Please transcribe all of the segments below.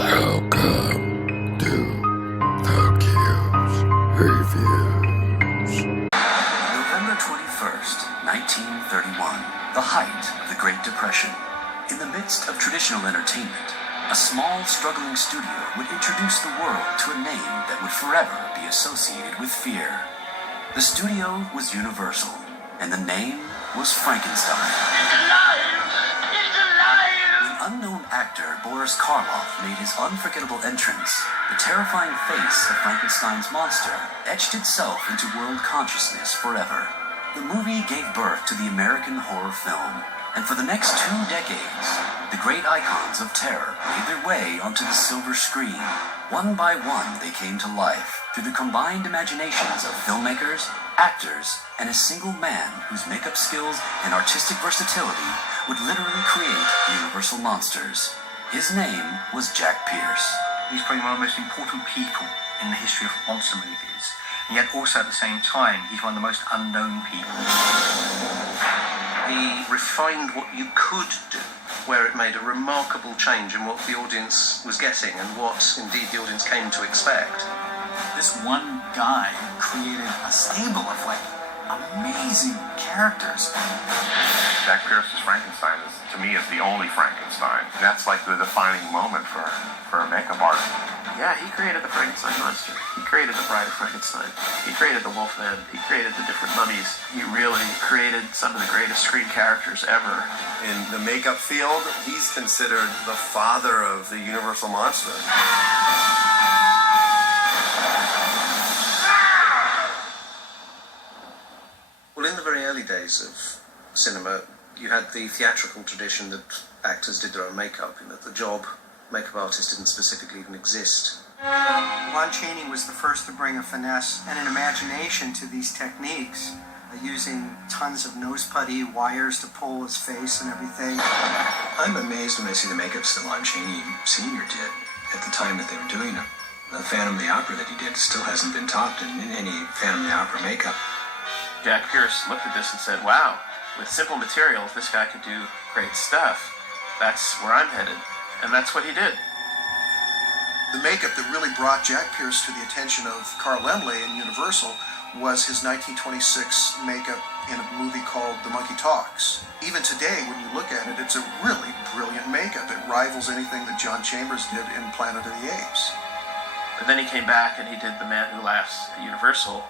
Welcome to the Q's Reviews. November 21st, 1931, the height of the Great Depression. In the midst of traditional entertainment, a small, struggling studio would introduce the world to a name that would forever be associated with fear. The studio was Universal, and the name was Frankenstein. It's alive! It's alive! When unknown actor Boris Karloff made his unforgettable entrance, the terrifying face of Frankenstein's monster etched itself into world consciousness forever. The movie gave birth to the American horror film, and for the next 2 decades, the great icons of terror made their way onto the silver screen. One by one, they came to life through the combined imaginations of filmmakers, actors, and a single man whose makeup skills and artistic versatility would literally create universal monsters. His name was Jack Pierce. He's probably one of the most important people in the history of monster movies, and yet also at the same time, he's one of the most unknown people. He refined what you could do, where it made a remarkable change in what the audience was getting and what, indeed, the audience came to expect. This one guy created a stable of, amazing characters. Jack Pierce's Frankenstein to me, is the only Frankenstein. That's like the defining moment for a makeup artist. Yeah, he created the Frankenstein monster. He created the Bride of Frankenstein. He created the Wolfman. He created the different mummies. He really created some of the greatest screen characters ever. In the makeup field, he's considered the father of the Universal monster. Well, in the very early days of cinema, you had the theatrical tradition that actors did their own makeup, and that the job makeup artist didn't specifically even exist. Lon Chaney was the first to bring a finesse and an imagination to these techniques, using tons of nose putty, wires to pull his face and everything. I'm amazed when I see the makeups that Lon Chaney Sr. did at the time that they were doing it. The Phantom of the Opera that he did still hasn't been topped in any Phantom of the Opera makeup. Jack Pierce looked at this and said, wow, with simple materials, this guy could do great stuff. That's where I'm headed. And that's what he did. The makeup that really brought Jack Pierce to the attention of Carl Laemmle in Universal was his 1926 makeup in a movie called The Monkey Talks. Even today, when you look at it, it's a really brilliant makeup. It rivals anything that John Chambers did in Planet of the Apes. But then he came back and he did The Man Who Laughs at Universal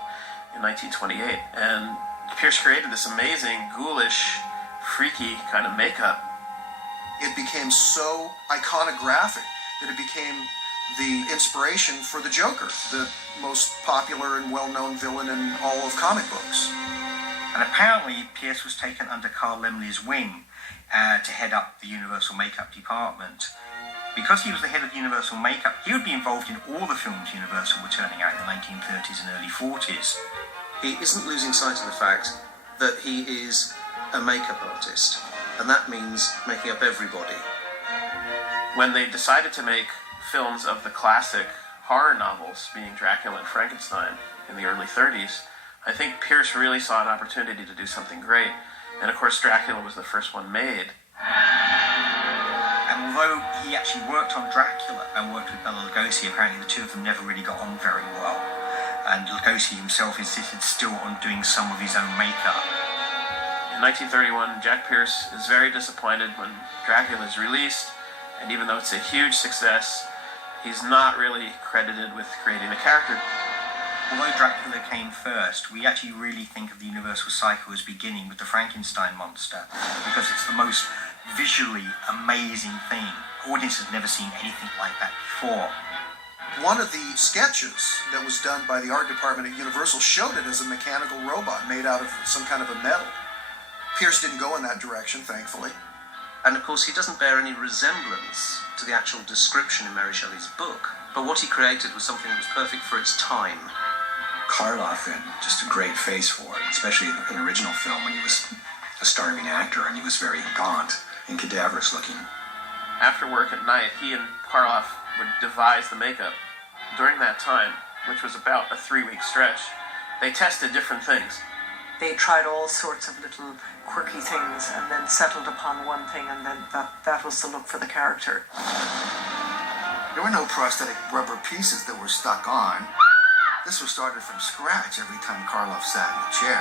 in 1928. And Pierce created this amazing, ghoulish, freaky kind of makeup. It became so iconographic that it became the inspiration for the Joker, the most popular and well-known villain in all of comic books. And apparently, Pierce was taken under Carl Laemmle's wing to head up the Universal makeup department. Because he was the head of Universal makeup, he would be involved in all the films Universal were turning out in the 1930s and early 40s. He isn't losing sight of the fact that he is a makeup artist, and that means making up everybody. When they decided to make films of the classic horror novels, being Dracula and Frankenstein in the early 30s, I think Pierce really saw an opportunity to do something great. And of course, Dracula was the first one made. And although he actually worked on Dracula and worked with Bela Lugosi, apparently the two of them never really got on very well. And Lugosi himself insisted still on doing some of his own makeup. In 1931, Jack Pierce is very disappointed when Dracula is released, and even though it's a huge success, he's not really credited with creating the character. Although Dracula came first, we actually really think of the Universal cycle as beginning with the Frankenstein monster, because it's the most visually amazing thing. Audiences have never seen anything like that before. One of the sketches that was done by the art department at Universal showed it as a mechanical robot made out of some kind of a metal. Pierce didn't go in that direction, thankfully. And of course, he doesn't bear any resemblance to the actual description in Mary Shelley's book, but what he created was something that was perfect for its time. Karloff had just a great face for it, especially in the original film when he was a starving actor and he was very gaunt and cadaverous looking. After work at night, he and Karloff would devise the makeup. During that time, which was about a 3-week stretch, they tested different things. They tried all sorts of little quirky things and then settled upon one thing, and then that was the look for the character. It There were no prosthetic rubber pieces that were stuck on. This was started from scratch every time Karloff sat in the chair.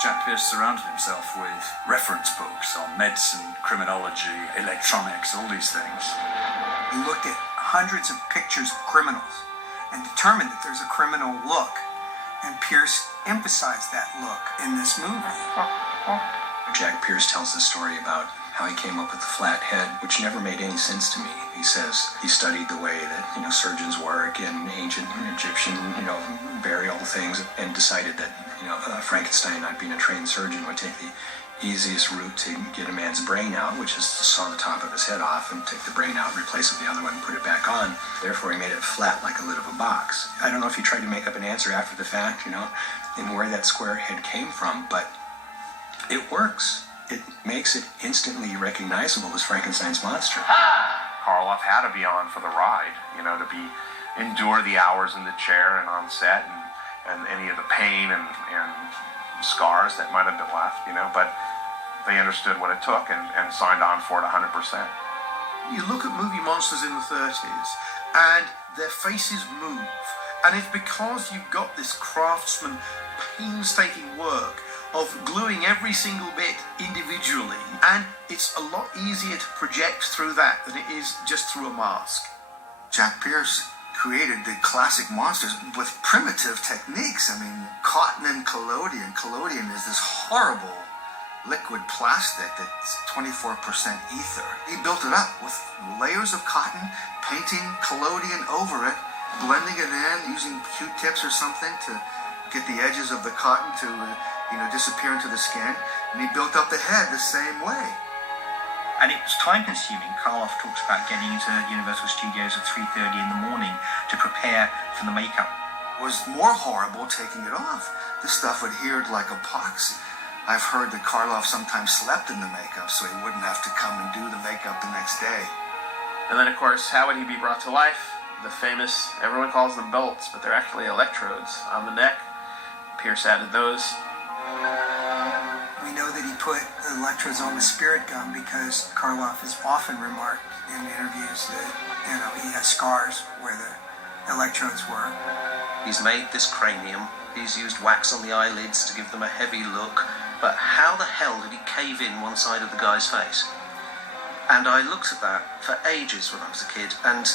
Jack Pierce surrounded himself with reference books on medicine, criminology, electronics, all these things. He looked at hundreds of pictures of criminals and determined that there's a criminal look. And Pierce emphasized that look in this movie. Jack Pierce tells the story about how he came up with the flat head, which never made any sense to me. He says he studied the way that, surgeons work in ancient Egyptian, burial things, and decided that, Frankenstein, not being a trained surgeon, would take the easiest route to get a man's brain out, which is to saw the top of his head off and take the brain out, replace it with the other one, and put it back on. Therefore, he made it flat like a lid of a box. I don't know if he tried to make up an answer after the fact, and where that square head came from, but it works. It makes it instantly recognizable as Frankenstein's monster. Karloff had to be on for the ride, to endure the hours in the chair and on set and any of the pain and scars that might have been left, but they understood what it took and signed on for it 100%. You look at movie monsters in the 30s and their faces move, and it's because you've got this craftsman painstaking work of gluing every single bit individually, and it's a lot easier to project through that than it is just through a mask. Jack Pierce created the classic monsters with primitive techniques. I mean, cotton and collodion. Collodion is this horrible liquid plastic that's 24% ether. He built it up with layers of cotton, painting collodion over it, blending it in, using Q-tips or something to get the edges of the cotton to disappear into the skin, and he built up the head the same way. And it was time-consuming. Karloff talks about getting into Universal Studios at 3:30 in the morning to prepare for the makeup. It was more horrible taking it off. This stuff adhered like epoxy. I've heard that Karloff sometimes slept in the makeup so he wouldn't have to come and do the makeup the next day. And then, of course, how would he be brought to life? The famous, everyone calls them bolts, but they're actually electrodes on the neck. Pierce added those. We know that he put electrodes on the spirit gum because Karloff has often remarked in interviews that, he has scars where the electrodes were. He's made this cranium. He's used wax on the eyelids to give them a heavy look. But how the hell did he cave in one side of the guy's face? And I looked at that for ages when I was a kid. And,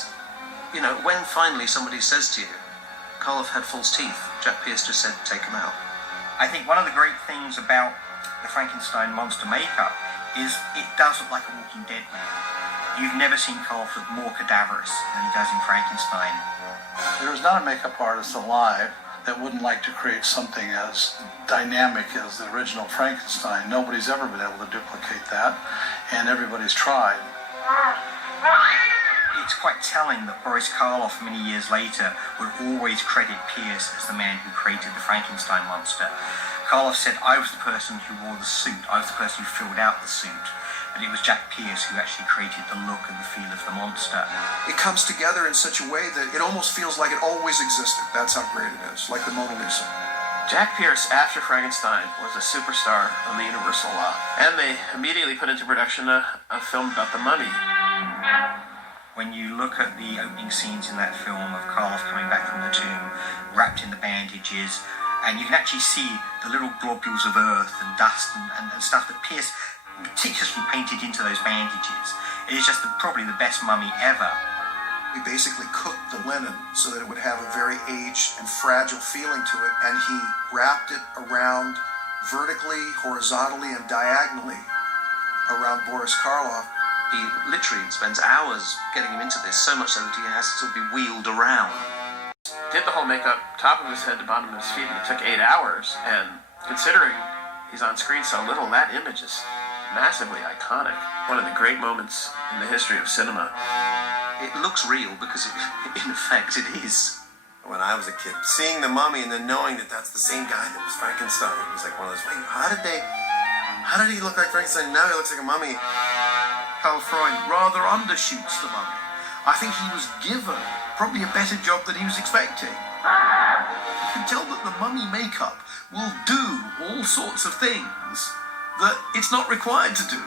when finally somebody says to you, Karloff had false teeth, Jack Pierce just said, take them out. I think one of the great things about the Frankenstein monster makeup is it does look like a Walking Dead man. You've never seen Karloff look more cadaverous than he does in Frankenstein. There is not a makeup artist alive that wouldn't like to create something as dynamic as the original Frankenstein. Nobody's ever been able to duplicate that, and everybody's tried. It's quite telling that Boris Karloff, many years later, would always credit Pierce as the man who created the Frankenstein monster. Karloff said, I was the person who wore the suit, I was the person who filled out the suit, but it was Jack Pierce who actually created the look and the feel of the monster. It comes together in such a way that it almost feels like it always existed. That's how great it is, like the Mona Lisa. Jack Pierce, after Frankenstein, was a superstar on the Universal lot, and they immediately put into production a film about the mummy. When you look at the opening scenes in that film of Karloff coming back from the tomb, wrapped in the bandages, and you can actually see the little globules of earth and dust and stuff that Pierce meticulously painted into those bandages. It is just probably the best mummy ever. He basically cooked the linen so that it would have a very aged and fragile feeling to it, and he wrapped it around vertically, horizontally, and diagonally around Boris Karloff. He literally spends hours getting him into this, so much so that he has to be wheeled around. Did the whole makeup, top of his head to bottom of his feet, and it took 8 hours, and considering he's on screen so little, that image is massively iconic. One of the great moments in the history of cinema. It looks real because, in effect, it is. When I was a kid, seeing the mummy and then knowing that that's the same guy that was Frankenstein, it was like one of those, wait, how did he look like Frankenstein? Now he looks like a mummy. Karl Freund rather undershoots the mummy. I think he was given probably a better job than he was expecting. You can tell that the mummy makeup will do all sorts of things that it's not required to do.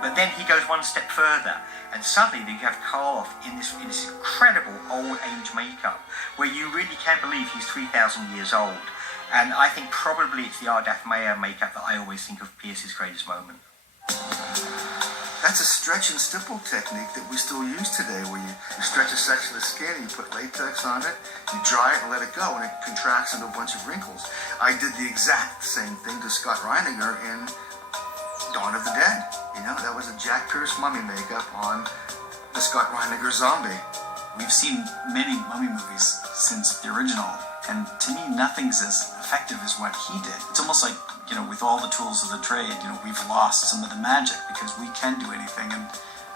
But then he goes one step further, and suddenly you have Karloff in this incredible old age makeup, where you really can't believe he's 3,000 years old. And I think probably it's the Ardath Meyer makeup that I always think of Pierce's greatest moment. That's a stretch and stipple technique that we still use today, where you stretch a section of the skin and you put latex on it, you dry it and let it go, and it contracts into a bunch of wrinkles. I did the exact same thing to Scott Reiniger in Dawn of the Dead. You know, that was a Jack Pierce mummy makeup on the Scott Reiniger zombie. We've seen many mummy movies since the original, and to me, nothing's as effective as what he did. It's almost like, you know, with all the tools of the trade, you know, we've lost some of the magic because we can do anything, and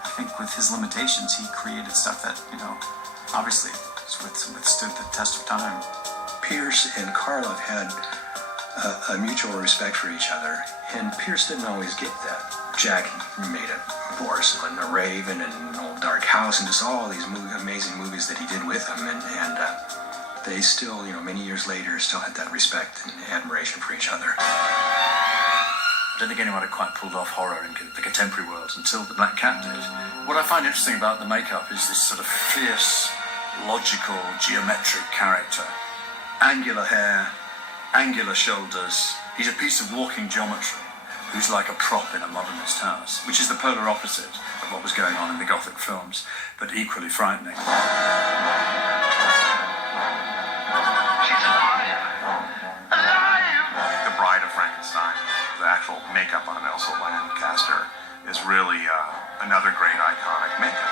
I think with his limitations, he created stuff that, you know, obviously withstood the test of time. Pierce and Karloff had a mutual respect for each other, and Pierce didn't always get that. Jack made a Porcelain, a Raven, and an Old Dark House, and just all these amazing movies that he did with him, and they still, you know, many years later, still had that respect and admiration for each other. I don't think anyone had quite pulled off horror in the contemporary world until The Black Cat did. What I find interesting about the makeup is this sort of fierce, logical, geometric character. Angular hair, angular shoulders. He's a piece of walking geometry who's like a prop in a modernist house, which is the polar opposite of what was going on in the Gothic films, but equally frightening. The Bride of Frankenstein, the actual makeup on Elsa Lancaster, is really another great iconic makeup.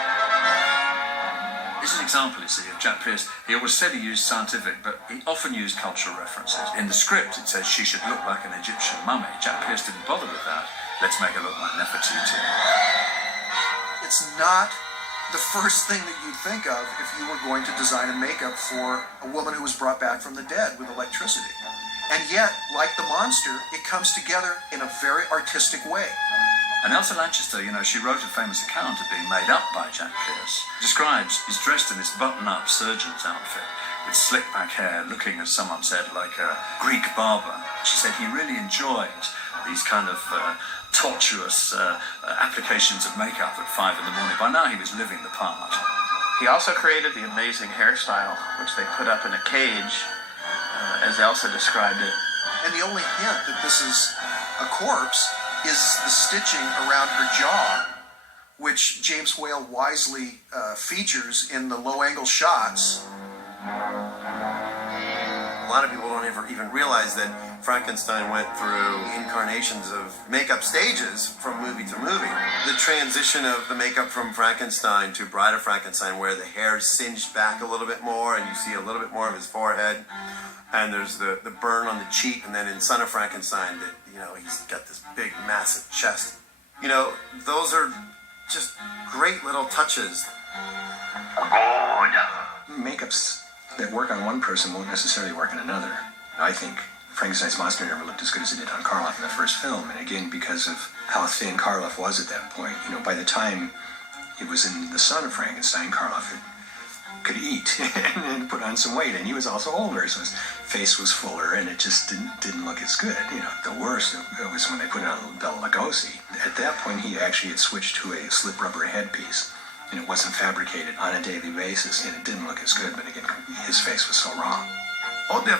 This is an example, you see, of Jack Pierce. He always said he used scientific, but he often used cultural references. In the script, it says she should look like an Egyptian mummy. Jack Pierce didn't bother with that. Let's make her look like Nefertiti. It's not the first thing that you'd think of if you were going to design a makeup for a woman who was brought back from the dead with electricity. And yet, like the monster, it comes together in a very artistic way. And Elsa Lanchester, you know, she wrote a famous account of being made up by Jack Pierce. Describes he's dressed in this button-up surgeon's outfit with slick-back hair, looking, as someone said, like a Greek barber. She said he really enjoyed these kind of tortuous applications of makeup at 5 in the morning. By now, he was living the part. He also created the amazing hairstyle, which they put up in a cage, as Elsa described it. And the only hint that this is a corpse is the stitching around her jaw, which James Whale wisely features in the low-angle shots. A lot of people don't ever even realize that Frankenstein went through incarnations of makeup stages from movie to movie. The transition of the makeup from Frankenstein to Bride of Frankenstein, where the hair is singed back a little bit more and you see a little bit more of his forehead, and there's the burn on the cheek, and then in Son of Frankenstein, that, you know, he's got this big, massive chest. You know, those are just great little touches. Makeups that work on one person won't necessarily work on another. I think Frankenstein's monster never looked as good as it did on Karloff in the first film, and again, because of how thin Karloff was at that point. You know, by the time it was in The Son of Frankenstein, Karloff could eat and put on some weight, and he was also older, so his face was fuller, and it just didn't look as good. You know, the worst was when they put it on Bela Lugosi. At that point, he actually had switched to a slip rubber headpiece, and it wasn't fabricated on a daily basis, and it didn't look as good, but again, his face was so wrong.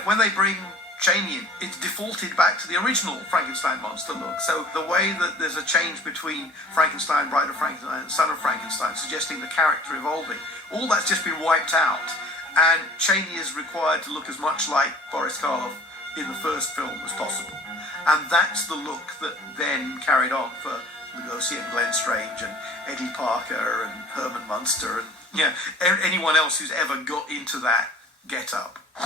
When they bring Chaney in, it's defaulted back to the original Frankenstein monster look. So the way that there's a change between Frankenstein, Bride of Frankenstein, and Son of Frankenstein, suggesting the character evolving, all that's just been wiped out. And Chaney is required to look as much like Boris Karloff in the first film as possible. And that's the look that then carried on for Lugosi and Glenn Strange and Eddie Parker and Herman Munster and anyone else who's ever got into that get-up. Where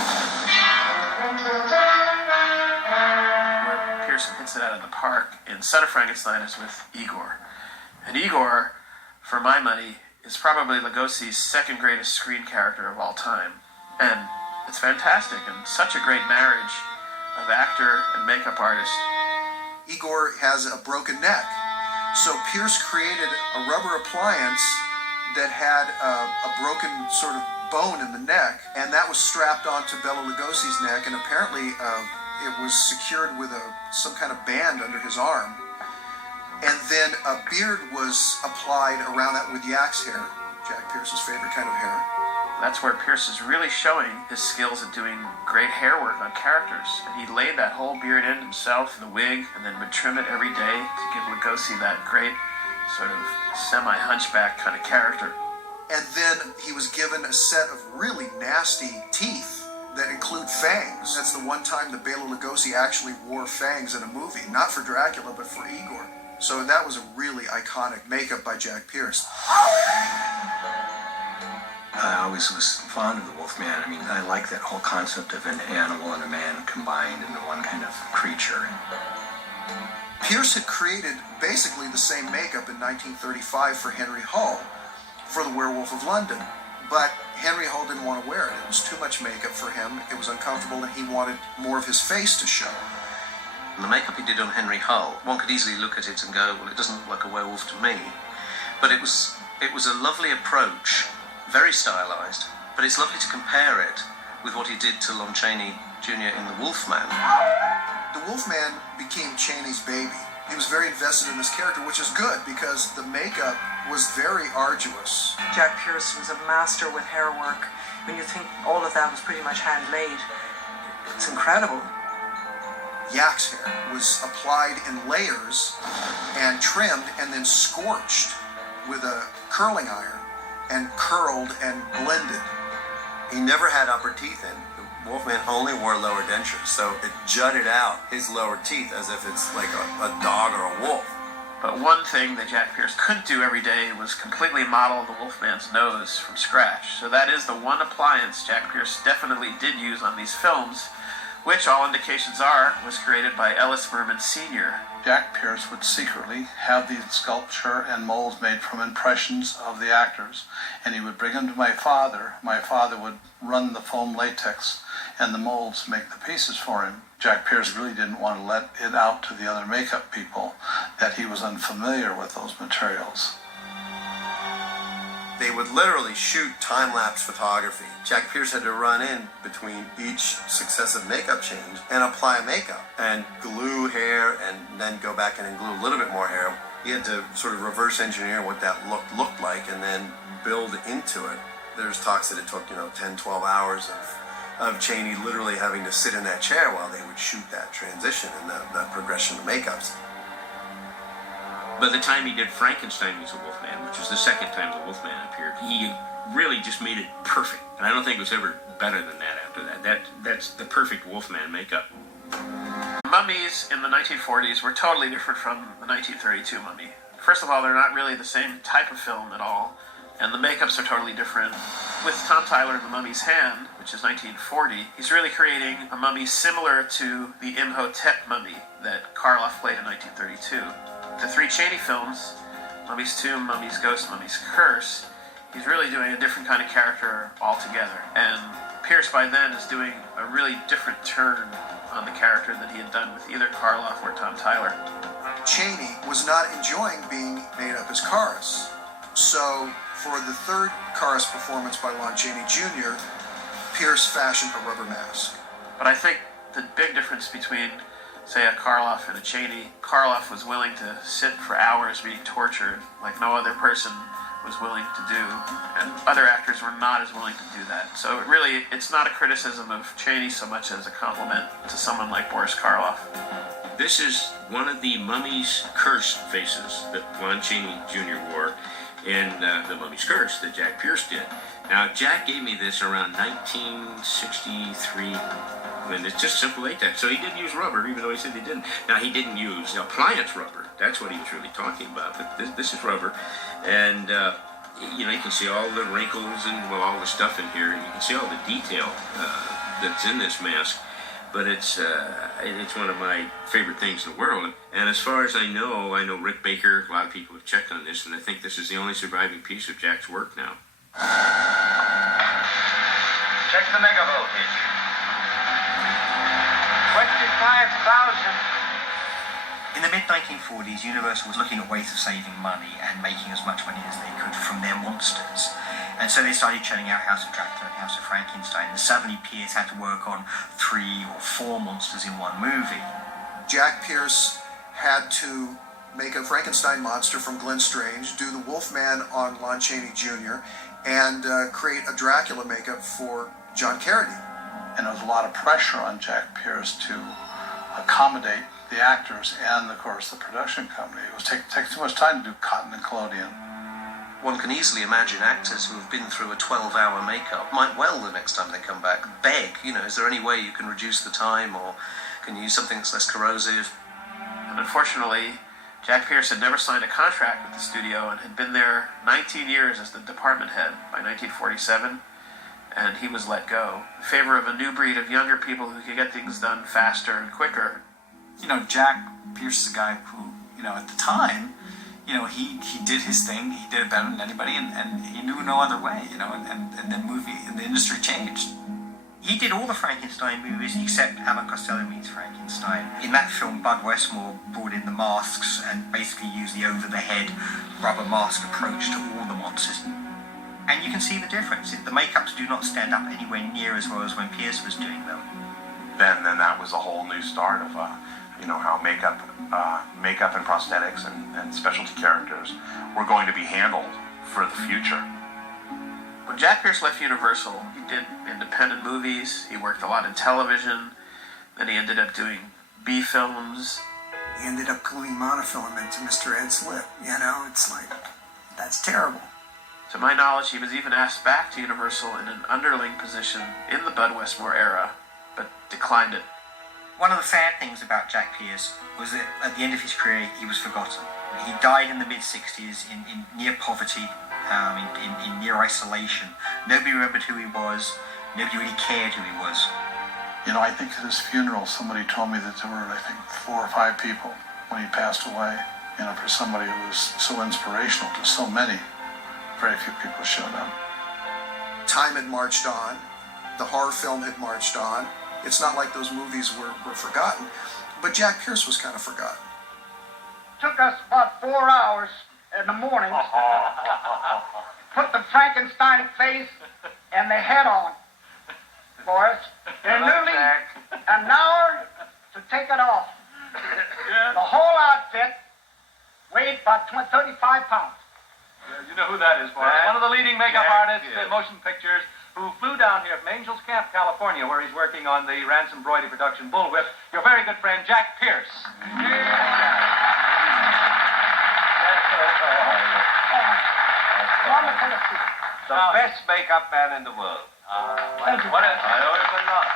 Pearson hits it out of the park in Son of Frankenstein is with Igor. And Igor, for my money, is probably Lugosi's second greatest screen character of all time. And it's fantastic, and such a great marriage of actor and makeup artist. Igor has a broken neck, so Pierce created a rubber appliance that had a broken sort of bone in the neck, and that was strapped onto Bela Lugosi's neck, and apparently it was secured with some kind of band under his arm. And then a beard was applied around that with yak's hair, Jack Pierce's favorite kind of hair. That's where Pierce is really showing his skills at doing great hair work on characters. And he laid that whole beard in himself, the wig, and then would trim it every day to give Lugosi that great sort of semi-hunchback kind of character. And then he was given a set of really nasty teeth that include fangs. That's the one time that Bela Lugosi actually wore fangs in a movie. Not for Dracula, but for Igor. So that was a really iconic makeup by Jack Pierce. I always was fond of the Wolfman. I mean, I like that whole concept of an animal and a man combined into one kind of creature. Pierce had created basically the same makeup in 1935 for Henry Hull for The Werewolf of London. But Henry Hull didn't want to wear it. It was too much makeup for him. It was uncomfortable, and he wanted more of his face to show. The makeup he did on Henry Hull, one could easily look at it and go, well, it doesn't look like a werewolf to me. But it was a lovely approach, very stylized, but it's lovely to compare it with what he did to Lon Chaney Jr. in The Wolfman. The Wolfman became Chaney's baby. He was very invested in this character, which is good because the makeup was very arduous. Jack Pierce was a master with hair work. When you think all of that was pretty much hand-laid, it's incredible. Yak's hair was applied in layers and trimmed and then scorched with a curling iron and curled and blended. He never had upper teeth in. The Wolfman only wore lower dentures, so it jutted out his lower teeth as if it's like a dog or a wolf. But one thing that Jack Pierce couldn't do every day was completely model the Wolfman's nose from scratch. So that is the one appliance Jack Pierce definitely did use on these films, which all indications are was created by Ellis Berman Sr. Jack Pierce would secretly have these sculpture and molds made from impressions of the actors, and he would bring them to my father. My father would run the foam latex and the molds, make the pieces for him. Jack Pierce really didn't want to let it out to the other makeup people that he was unfamiliar with those materials. They would literally shoot time-lapse photography. Jack Pierce had to run in between each successive makeup change and apply makeup and glue hair and then go back in and glue a little bit more hair. He had to sort of reverse engineer what that looked like and then build into it. There's talks that it took, 10, 12 hours of Chaney literally having to sit in that chair while they would shoot that transition and that progression of makeups. By the time he did Frankenstein meets the Wolfman, which was the second time the Wolfman appeared, he really just made it perfect. And I don't think it was ever better than that after that. That's the perfect Wolfman makeup. Mummies in the 1940s were totally different from the 1932 Mummy. First of all, they're not really the same type of film at all, and the makeups are totally different. With Tom Tyler, The Mummy's Hand, which is 1940, he's really creating a mummy similar to the Imhotep mummy that Karloff played in 1932. The three Chaney films, Mummy's Tomb, Mummy's Ghost, Mummy's Curse, he's really doing a different kind of character altogether. And Pierce by then is doing a really different turn on the character that he had done with either Karloff or Tom Tyler. Chaney was not enjoying being made up as Karas. So for the third Karas performance by Lon Chaney Jr., Pierce fashioned a rubber mask. But I think the big difference between, say, a Karloff and a Chaney, Karloff was willing to sit for hours being tortured like no other person was willing to do, and other actors were not as willing to do that. So it's not a criticism of Chaney so much as a compliment to someone like Boris Karloff. This is one of the Mummy's Curse faces that Lon Chaney Jr. wore in The Mummy's Curse that Jack Pierce did. Now, Jack gave me this around 1963. I mean, it's just simple latex. So he didn't use rubber, even though he said he didn't. Now, he didn't use appliance rubber. That's what he was really talking about. But this is rubber. And, you can see all the wrinkles and, all the stuff in here. And you can see all the detail that's in this mask. But it's one of my favorite things in the world. And as far as I know Rick Baker, a lot of people have checked on this, and I think this is the only surviving piece of Jack's work now. Check the mega voltage. 25,000. In the mid-1940s, Universal was looking at ways of saving money and making as much money as they could from their monsters. And so they started churning out House of Dracula and House of Frankenstein. And suddenly Pierce had to work on 3 or 4 monsters in one movie. Jack Pierce had to make a Frankenstein monster from Glenn Strange, do the Wolfman on Lon Chaney Jr., and create a Dracula makeup for John Carradine. And there was a lot of pressure on Jack Pierce to accommodate the actors and, of course, the production company. It was takes too much time to do cotton and collodion. One can easily imagine actors who have been through a 12-hour makeup might well, the next time they come back, beg, is there any way you can reduce the time, or can you use something that's less corrosive? And unfortunately, Jack Pierce had never signed a contract with the studio and had been there 19 years as the department head by 1947, and he was let go in favor of a new breed of younger people who could get things done faster and quicker. Jack Pierce is a guy who, at the time, he did his thing, he did it better than anybody, and he knew no other way, and the industry changed. He did all the Frankenstein movies except Abbott Costello Meets Frankenstein. In that film, Bud Westmore brought in the masks and basically used the over-the-head rubber mask approach to all the monsters. And you can see the difference. The makeups do not stand up anywhere near as well as when Pierce was doing them. Then that was a whole new start of how makeup and prosthetics and specialty characters were going to be handled for the future. When Jack Pierce left Universal, he did independent movies, he worked a lot in television, then he ended up doing B films. He ended up gluing monofilament into Mr. Ed's lip, it's like, that's terrible. To my knowledge, he was even asked back to Universal in an underling position in the Bud Westmore era, but declined it. One of the sad things about Jack Pierce was that at the end of his career, he was forgotten. He died in the mid-60s in near poverty, in near isolation. Nobody remembered who he was. Nobody really cared who he was. I think at his funeral, somebody told me that there were, 4 or 5 people when he passed away. For somebody who was so inspirational to so many, very few people showed up. Time had marched on. The horror film had marched on. It's not like those movies were forgotten, but Jack Pierce was kind of forgotten. Took us about 4 hours in the morning. Put the Frankenstein face and the head on for us. And nearly an hour to take it off. The whole outfit weighed about 35 pounds. You know who that is, Boris. One of the leading makeup artists in motion pictures who flew down here from Angels Camp, California, where he's working on the Ransom Broidy production Bullwhip. Your very good friend, Jack Pierce. Wonderful to see. The best makeup man in the world. Thank you. What else? I owe him a lot.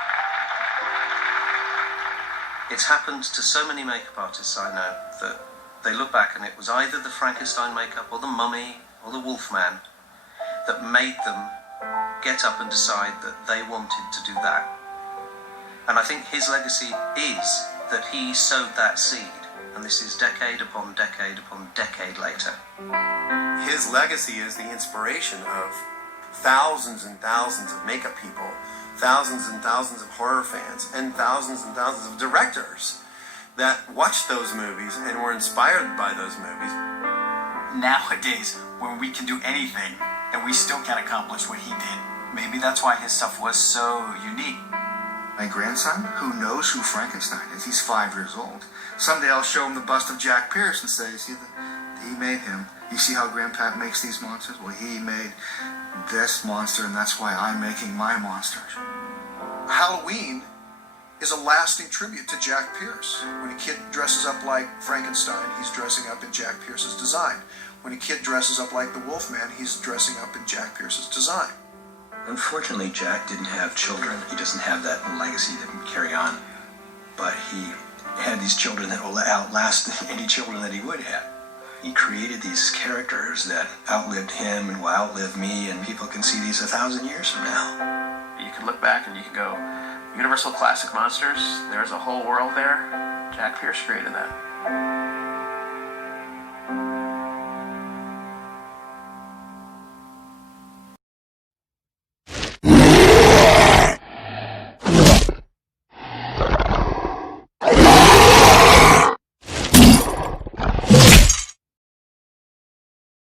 It's happened to so many makeup artists I know that they look back and it was either the Frankenstein makeup or the Mummy or the Wolfman that made them get up and decide that they wanted to do that. And I think his legacy is that he sowed that seed, and this is decade upon decade upon decade later. His legacy is the inspiration of thousands and thousands of makeup people, thousands and thousands of horror fans, and thousands of directors that watched those movies and were inspired by those movies. Nowadays, when we can do anything, and we still can't accomplish what he did, maybe that's why his stuff was so unique. My grandson, who knows who Frankenstein is, he's 5 years old. Someday I'll show him the bust of Jack Pierce and say, see, he made him. You see how Grandpa makes these monsters? Well, he made this monster, and that's why I'm making my monsters. Halloween is a lasting tribute to Jack Pierce. When a kid dresses up like Frankenstein, he's dressing up in Jack Pierce's design. When a kid dresses up like the Wolfman, he's dressing up in Jack Pierce's design. Unfortunately, Jack didn't have children. He doesn't have that legacy to carry on. But he had these children that will outlast any children that he would have. He created these characters that outlived him and will outlive me, and people can see these 1,000 years from now. You can look back and you can go, Universal Classic Monsters, there's a whole world there. Jack Pierce created that.